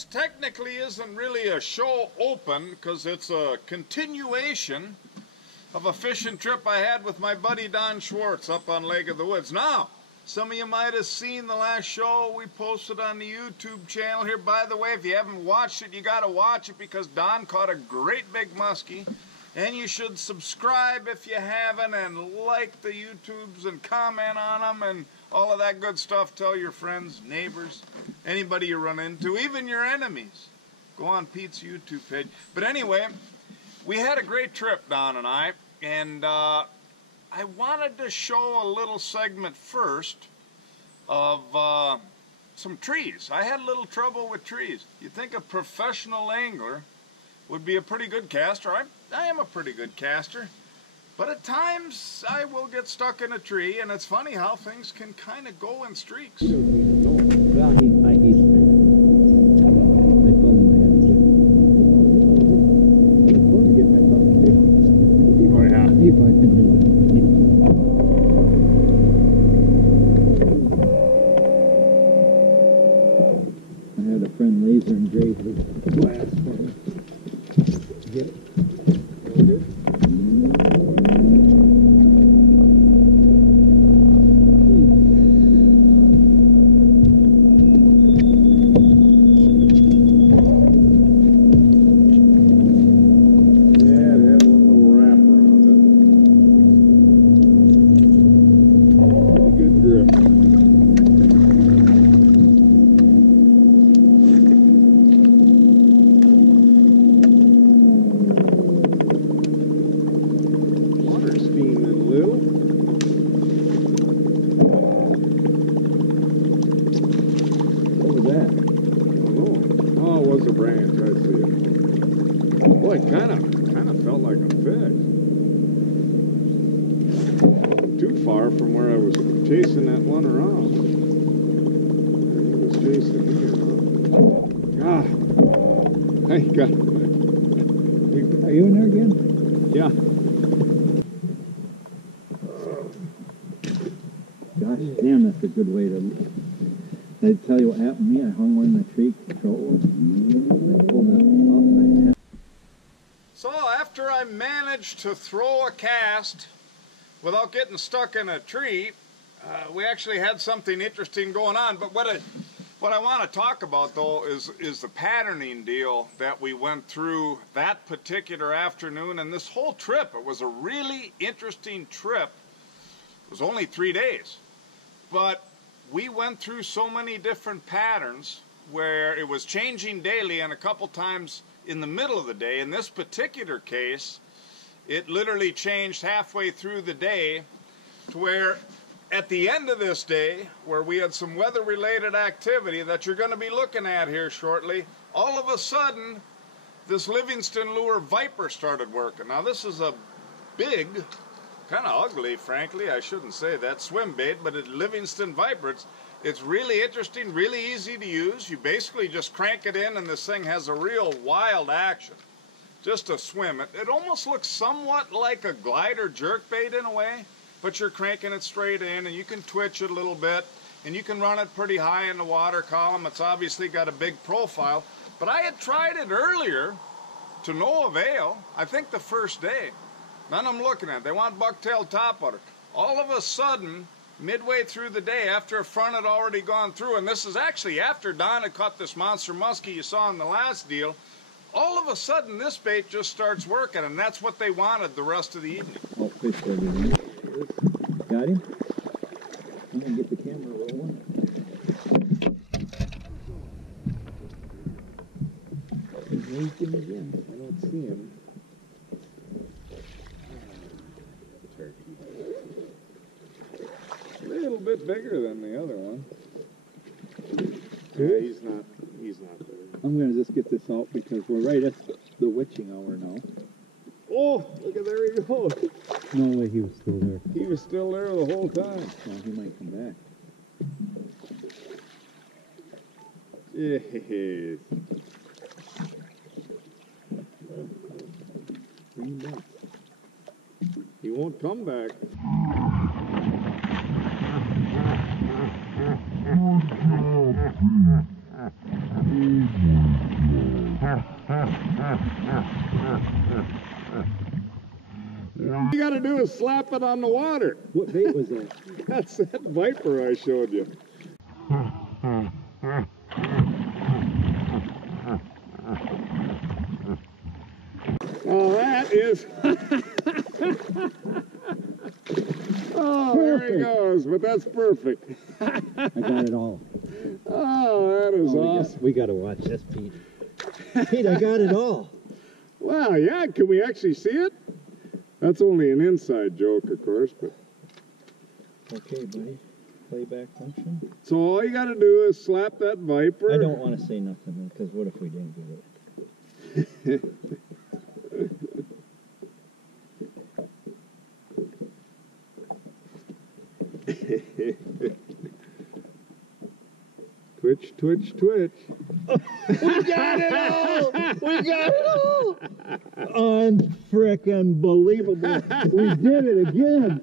this technically isn't really a show open because it's a continuation of a fishing trip I had with my buddy Don Schwartz up on Lake of the Woods. Now, some of you might have seen the last show we posted on the YouTube channel here. By the way, if you haven't watched it, you got to watch it because Don caught a great big muskie. And you should subscribe if you haven't, and like the YouTubes and comment on them and all of that good stuff. Tell your friends, neighbors, anybody you run into, even your enemies. Go on Pete's YouTube page. But anyway, we had a great trip, Don and I, and I wanted to show a little segment first of some trees. I had a little trouble with trees. You'd think a professional angler would be a pretty good caster. I am a pretty good caster, but at times I will get stuck in a tree, and it's funny how things can kind of go in streaks. He doesn't even know. Well, he's figured. I told him I had to get it. I was going to get my puppy fish. Oh, yeah. If I could do it. I had a friend laser engraved with glass for me. Get it? Really good? Yeah, it had one little wrap around it. Pretty good grip. Branch, I see it. Boy, it kind of felt like a fish. Too far from where I was chasing that one around. He was chasing me around. God, I got. Are you in there again? Yeah. Gosh, damn, that's a good way to. I tell you what happened to me. I hung one in the tree control. So after I managed to throw a cast without getting stuck in a tree, we actually had something interesting going on. But what I want to talk about though is the patterning deal that we went through that particular afternoon and this whole trip. It was a really interesting trip. It was only 3 days, but we went through so many different patterns where it was changing daily and a couple times in the middle of the day. In this particular case, it literally changed halfway through the day to where at the end of this day, where we had some weather-related activity that you're going to be looking at here shortly, all of a sudden, this Livingston lure Viper started working. Now this is a big, kind of ugly, frankly, I shouldn't say that, swim bait, but it's Livingston Viper. It's really interesting, really easy to use. You basically just crank it in and this thing has a real wild action. Just a swim. It almost looks somewhat like a glider jerkbait in a way, but you're cranking it straight in and you can twitch it a little bit and you can run it pretty high in the water column. It's obviously got a big profile, but I had tried it earlier to no avail, I think the first day. None of them looking at it. They want bucktail topwater. All of a sudden, midway through the day, after a front had already gone through, and this is actually after Don had caught this monster muskie you saw in the last deal, all of a sudden this bait just starts working, and that's what they wanted the rest of the evening. Oh, fish everything. Got him? I'm going to get the camera rolling. He's winking again. I don't see him. A little bit bigger than the other one. Yeah, he's not there. I'm going to just get this out because we're right at the witching hour now. Oh, look at, there he goes. No way he was still there. He was still there the whole time. Well, he might come back. Yes. Bring him back. He won't come back. you got to do is slap it on the water. What bait was that? That's that viper I showed you. Oh, that is... Oh, there he goes, but that's perfect. I got it all. Oh, that is awesome. We got to watch this, Pete. Pete, I got it all. Wow, yeah, can we actually see it? That's only an inside joke, of course, but... Okay, buddy. Playback function. So all you got to do is slap that viper. I don't want to say nothing, because what if we didn't get it? Twitch, twitch, twitch. We got it all! We got it all! Unfrickin' believable. We did it again.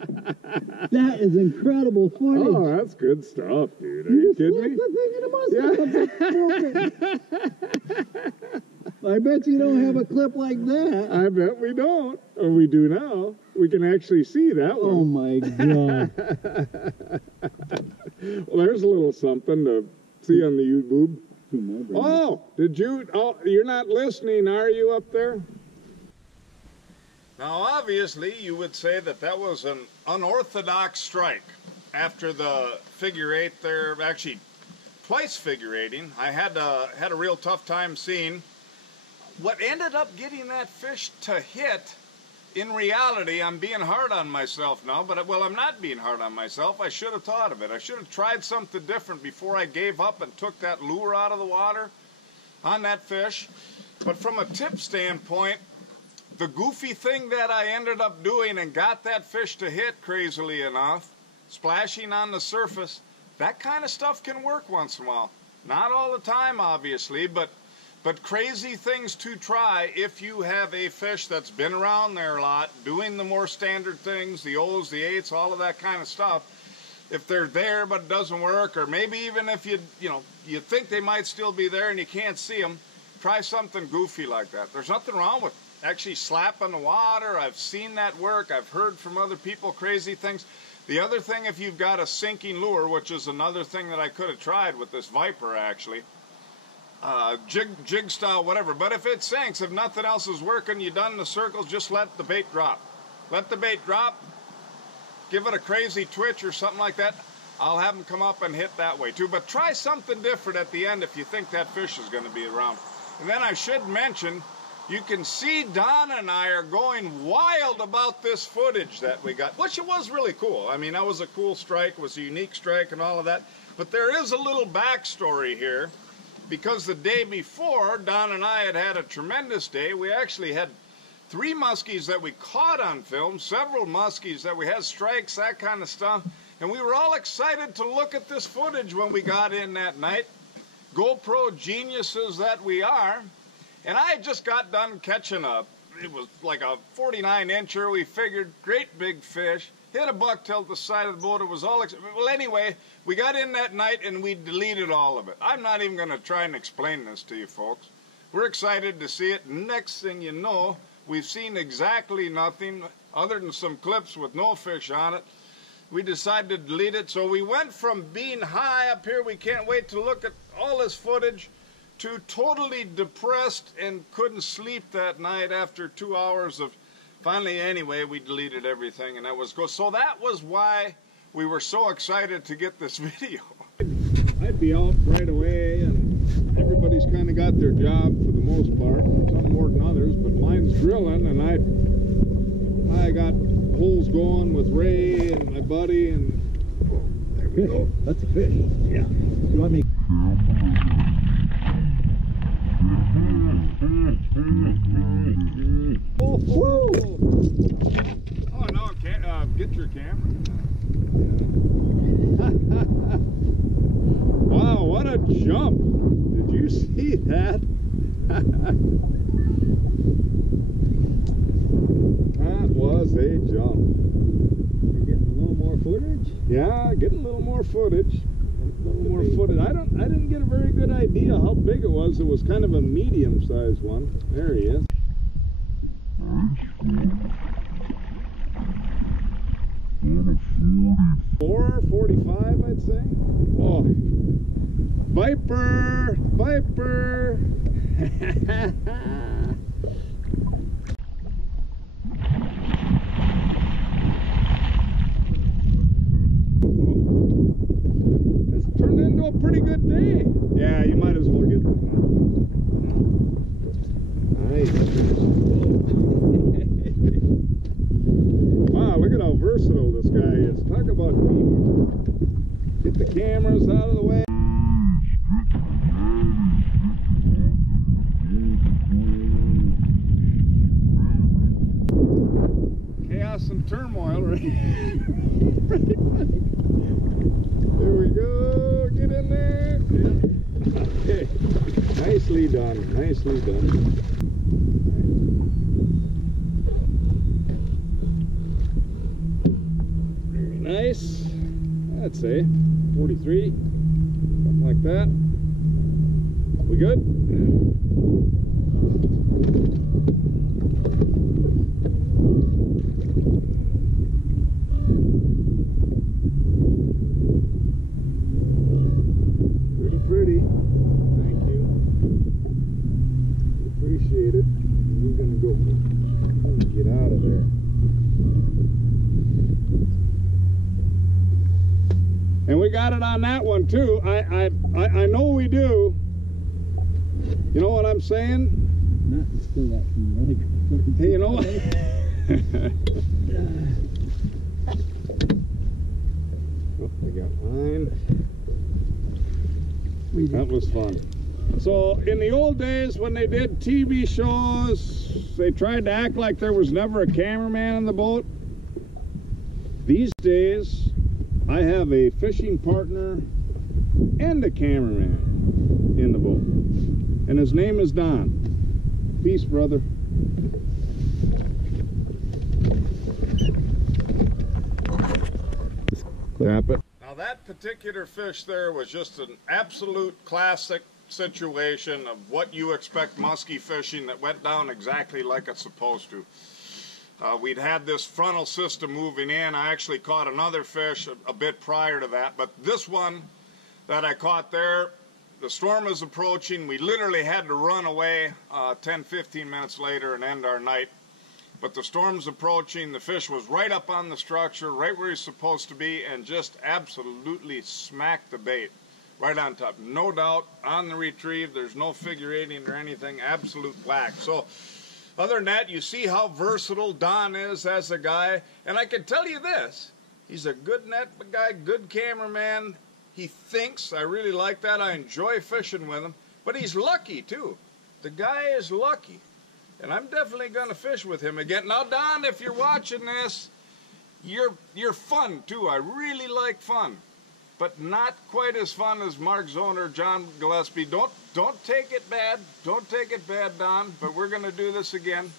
That is incredible footage. Oh, that's good stuff, dude. Are you kidding me? I bet you don't have a clip like that. I bet we don't. Or we do now. We can actually see that one. Oh my God. Well, there's a little something to see on the YouTube. Oh, did you? Oh, you're not listening, are you, up there? Now, obviously, you would say that that was an unorthodox strike. After the figure eight there, actually twice figure eighting, I had a real tough time seeing what ended up getting that fish to hit. In reality, I'm being hard on myself now, but, well, I'm not being hard on myself. I should have thought of it. I should have tried something different before I gave up and took that lure out of the water on that fish. But from a tip standpoint, the goofy thing that I ended up doing and got that fish to hit, crazily enough, splashing on the surface, that kind of stuff can work once in a while. Not all the time, obviously, but crazy things to try if you have a fish that's been around there a lot, doing the more standard things, the O's, the 8s, all of that kind of stuff. If they're there but it doesn't work, or maybe even if you think they might still be there and you can't see them, try something goofy like that. There's nothing wrong with actually slapping the water. I've seen that work. I've heard from other people crazy things. The other thing, if you've got a sinking lure, which is another thing that I could have tried with this viper actually, jig style, whatever. But if it sinks, if nothing else is working, you done the circles, just let the bait drop. Let the bait drop, give it a crazy twitch or something like that. I'll have them come up and hit that way too. But try something different at the end if you think that fish is going to be around. And then I should mention, you can see Donna and I are going wild about this footage that we got, which it was really cool. I mean, that was a cool strike, it was a unique strike and all of that. But there is a little backstory here. Because the day before, Don and I had a tremendous day. We actually had 3 muskies that we caught on film, several muskies that we had strikes, that kind of stuff. And we were all excited to look at this footage when we got in that night. GoPro geniuses that we are. And I had just got done catching it was like a 49-incher. We figured, great big fish. Hit a bucktail at the side of the boat. It was all... Well, anyway, we got in that night and we deleted all of it. I'm not even going to try and explain this to you folks. We're excited to see it. Next thing you know, we've seen exactly nothing other than some clips with no fish on it. We decided to delete it. So we went from being high up here, we can't wait to look at all this footage, to totally depressed and couldn't sleep that night after 2 hours of... Finally, anyway, we deleted everything, and that was good. So that was why we were so excited to get this video. I'd be out right away, and everybody's kind of got their job for the most part, some more than others, but mine's drilling, and I got holes going with Ray and my buddy, and there we go. That's a fish. Yeah. You want me? Oh, whoa. Oh no, get your camera. Wow, what a jump. Did you see that? That was a jump. We're getting a little more footage? Yeah, getting a little more footage. little more footed. I didn't get a very good idea how big it was. It was kind of a medium-sized one. There he is. 445, I'd say. Oh, Viper, Viper. It's turned into a pretty good day. Yeah, you might as well get the nice. Wow, look at how versatile this guy is. Talk about teamwork. Get the cameras out of the way. Chaos and turmoil, right? There we go. Get in there. Yeah. Okay. Nicely done. Nicely done. Nice. I'd say 43, something like that. We good? Pretty pretty. Thank you. Appreciate it. We're gonna go get out of there. And we got it on that one too. I know we do. You know what I'm saying? Not still got some really good. Hey, you know what? Oh, we got mine. That was fun. So in the old days when they did TV shows, they tried to act like there was never a cameraman in the boat. These days, I have a fishing partner and a cameraman in the boat, and his name is Don. Peace, brother. Clap it. Now that particular fish there was just an absolute classic situation of what you expect muskie fishing that went down exactly like it's supposed to. We'd had this frontal system moving in. I actually caught another fish a bit prior to that, but this one that I caught there, the storm is approaching. We literally had to run away 10-15 minutes later and end our night. But the storm's approaching. The fish was right up on the structure, right where he's supposed to be, and just absolutely smacked the bait right on top. No doubt on the retrieve. There's no figure eighting or anything. Absolute whack. So other than that, you see how versatile Don is as a guy. And I can tell you this, he's a good net guy, good cameraman. He thinks. I really like that. I enjoy fishing with him. But he's lucky, too. The guy is lucky. And I'm definitely going to fish with him again. Now, Don, if you're watching this, you're fun, too. I really like fun. But not quite as fun as Mark Zone or John Gillespie. Don't take it bad. Don't take it bad, Don. But we're going to do this again.